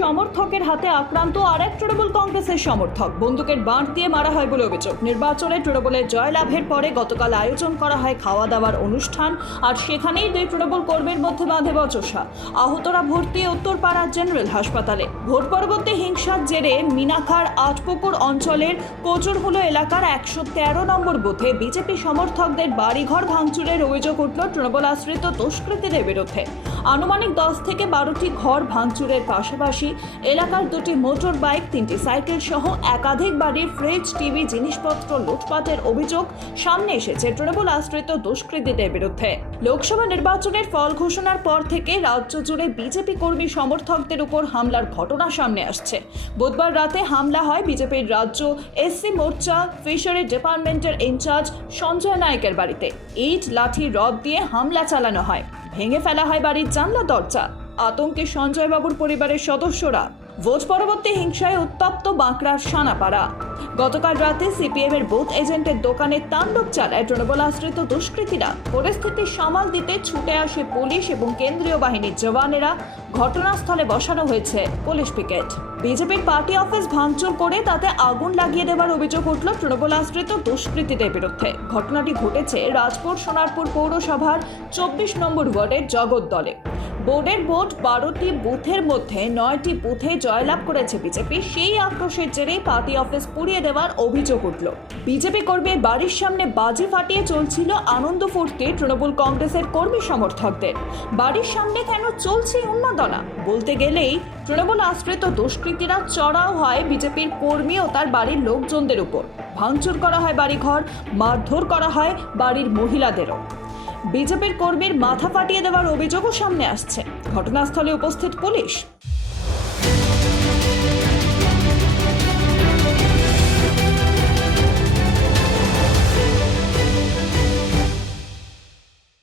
সমর্থকের হাতে আক্রান্ত আরেক তৃণমূল কংগ্রেসের সমর্থক। বন্দুকের বাঁট দিয়ে মারা হয় বলে অভিযোগ। নির্বাচনে তৃণমূলের জয়লাভের পরে গতকাল আয়োজন করা হয় খাওয়া দাওয়ার অনুষ্ঠান, আর সেখানেই দুই তৃণমূল কর্মীর মধ্যে বাঁধে বচসা। আহতরা ভর্তি উত্তরপাড়া জেনারেল হাসপাতালে। ভোট পরবর্তী হিংসার জেরে মিনাখার আটপুকুর অঞ্চলের কোচুরহুলো এলাকার একশো তেরো নম্বর বুথে বিজেপি সমর্থকদের বাড়িঘর ভাঙচুরের অভিযোগ উঠল তৃণমূল আশ্রিত দুষ্কৃতীদের বিরুদ্ধে। আনুমানিক দশ থেকে বারোটি ঘর ভাঙচুরের পাশাপাশি এলাকার দুটি মোটর বাইক তিনটি সাইকেল সহ একাধিক বাড়ির ফ্রিজ, টিভি, জিনিসপত্র, লুটপাটের অভিযোগ সামনে এসেছে তৃণমূল আশ্রিত দুষ্কৃতীদের বিরুদ্ধে। লোকসভা নির্বাচনের ফল ঘোষণার পর থেকে রাজ্য জুড়ে বিজেপি কর্মী সমর্থকদের উপর হামলার ঘটনা সামনে আসছে। বুধবার রাতে হামলা হয় বিজেপির রাজ্য এসসি মোর্চা, ফিশারি ডিপার্টমেন্টের ইনচার্জ সঞ্জয় নায়কের বাড়িতে। ইট, লাঠি, রড দিয়ে হামলা চালানো হয়। ভেঙে ফেলা হয় বাড়ির জানলা দরজা। আতঙ্কে সঞ্জয়বাবুর পরিবারের সদস্যরা ভোট পরবর্তী হিংসায় উত্তপ্ত বাঁকড়ার সানাপাড়া। গতকাল রাতে সিপিএম এর বুথ এজেন্টের দোকানে তাণ্ডব চালায় তৃণমূল আশ্রিত দুষ্কৃতীরা। পরিস্থিতি সামাল দিতে ছুটে আসে পুলিশ এবং কেন্দ্রীয় বাহিনীর জওয়ানেরা। ঘটনাস্থলে বসানো হয়েছে পুলিশ পিকেট। বিজেপির পার্টি অফিস ভাঙচুর করে তাতে আগুন লাগিয়ে দেওয়ার অভিযোগ উঠল তৃণমূল আশ্রিত দুষ্কৃতীদের বিরুদ্ধে। ঘটনাটি ঘটেছে রাজপুর সোনারপুর পৌরসভার চব্বিশ নম্বর ওয়ার্ডের জগদ্দলে। বোর্ডের ভোট বারোটি বুথের মধ্যে নয়টি বুথে জয়লাভ করেছে বিজেপি। সেই আক্রোশের জেরেই পার্টি অফিস পুড়িয়ে দেওয়ার অভিযোগ উঠল। বিজেপি কর্মীর বাড়ির সামনে বাজি ফাটিয়ে চলছিল আনন্দ ফুর্তি তৃণমূল কংগ্রেসের কর্মী সমর্থকদের। বাড়ির সামনে কেন চলছে উন্মাদনা? বলতে গেলেই তৃণমূল আশ্রিত দুষ্কৃতীরা চড়াও হয় বিজেপির কর্মী ও তার বাড়ির লোকজনদের উপর। ভাঙচুর করা হয় বাড়িঘর, মারধর করা হয় বাড়ির মহিলাদেরও। বিজেপির কর্মীর মাথা ফাটিয়ে দেওয়ার অভিযোগও সামনে আসছে। ঘটনাস্থলে উপস্থিত পুলিশ।